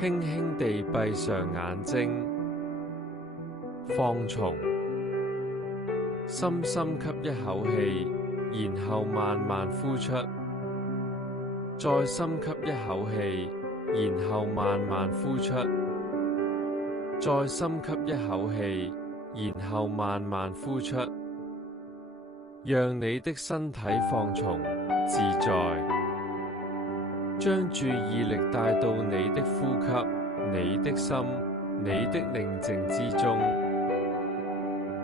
輕輕地閉上眼睛，放鬆，深深吸一口氣，然後慢慢呼出，再深吸一口氣，然後慢慢呼出，再深吸一口氣，然後慢慢呼出，讓你的身體放鬆自在，將注意力帶到你的呼吸、你的心、你的寧靜之中，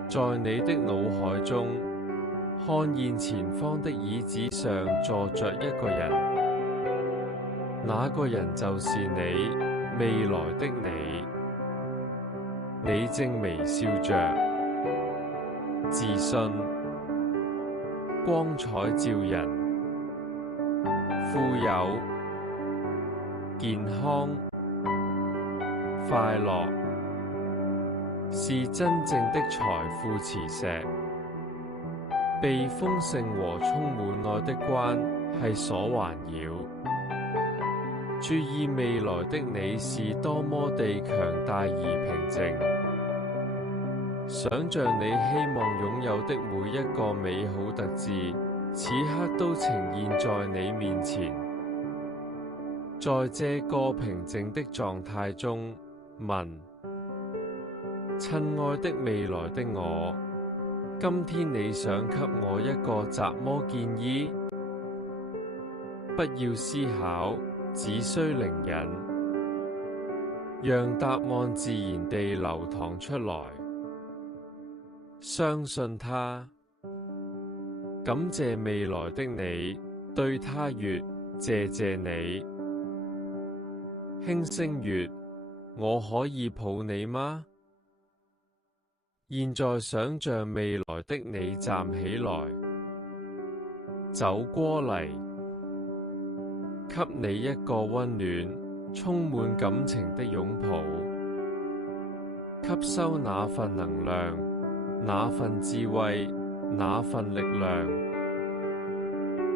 在你的腦海中看見前方的椅子上坐着一個人，那個人就是你，未來的你。你正微笑着，自信，光彩照人，富有，健康，快樂，是真正的財富磁石，被豐盛和充滿愛的關係所環繞。注意未來的你是多麼地強大而平靜，想像你希望擁有的每一個美好特質，此刻都呈現在你面前。在這個平靜的狀態中，問：親愛的未來的我，今天你想給我一個怎麼建議？不要思考，只需聆忍，讓答案自然地流淌出來。相信他，感謝未來的你，對他說謝謝你。輕聲說：我可以抱你嗎？現在想像未來的你站起來，走過嚟，給你一個溫暖、充滿感情的擁抱，吸收那份能量、那份智慧、那份力量。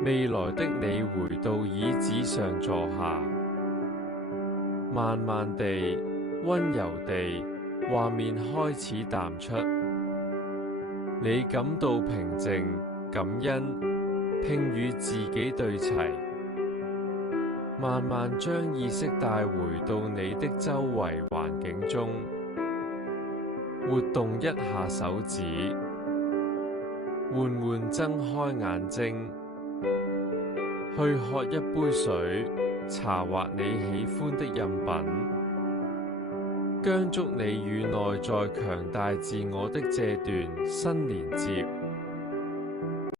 未來的你回到椅子上坐下，慢慢地、溫柔地，畫面開始淡出。你感到平靜、感恩，並與自己對齊。慢慢將意識帶回到你的周圍環境中，活動一下手指，緩緩睜開眼睛，去喝一杯水、茶或你喜歡的飲品，姜祝你與內在強大自我的這段新連接。